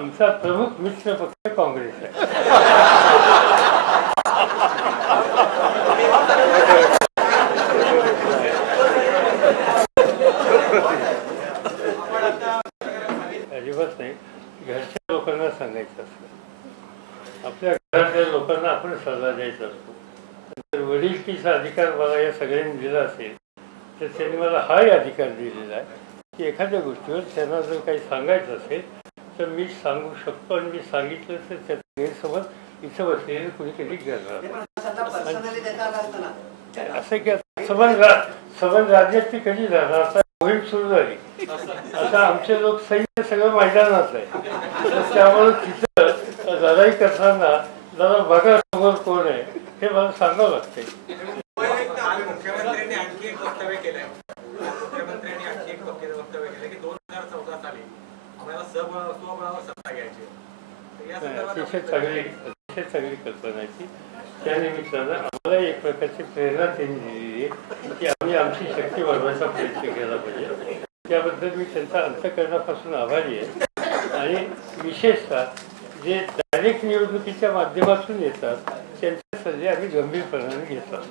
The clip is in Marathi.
आमचा प्रमुख मित्र पक्ष काँग्रेस आहे. अजिबात नाही. घरच्या लोकांना सांगायचं असतं, आपल्या घरातल्या लोकांना आपण सल्ला द्यायचा असतो. जर वडिलकीचा अधिकार मला या सगळ्यांनी दिला असेल तर त्यांनी मला हाही अधिकार दिलेला आहे की एखाद्या गोष्टीवर त्यांना जर काही सांगायचं असेल तर मी सांगू शकतो, आणि मी सांगितलं तर त्याचा गैरसमज इथं बसलेले कुणी कधी करणार. असं की सबंध राज्यात ती कधी झाला, आता मोहीम सुरू झाली, आता आमचे लोक सैन्य सगळं मैदानात आहे, त्यामुळे तिथं लढाई करताना जरा बघा समोर कोण आहे हे मला सांगावं लागते. मुख्यमंत्र्यांनी आणखी एक वक्तव्य केलंय. मुख्यमंत्र्यांनी आणखी एक वक्तव्य केलं की 2014 साली आम्हाला स्वबळावर सत्ता घ्यायची. अतिशय चांगली कल्पना आहे की त्या निमित्तानं आम्हाला एक प्रकारची प्रेरणा त्यांनी दिलेली आहे की आम्ही आमची शक्ती वाढवायचा प्रयत्न केला पाहिजे. त्याबद्दल मी त्यांचा अंतःकरणापासून आभारी आहे. आणि विशेषतः जे डायरेक्ट निवडणुकीच्या माध्यमातून येतात त्यांचे सल्ले आम्ही गंभीरपणाने घेतात.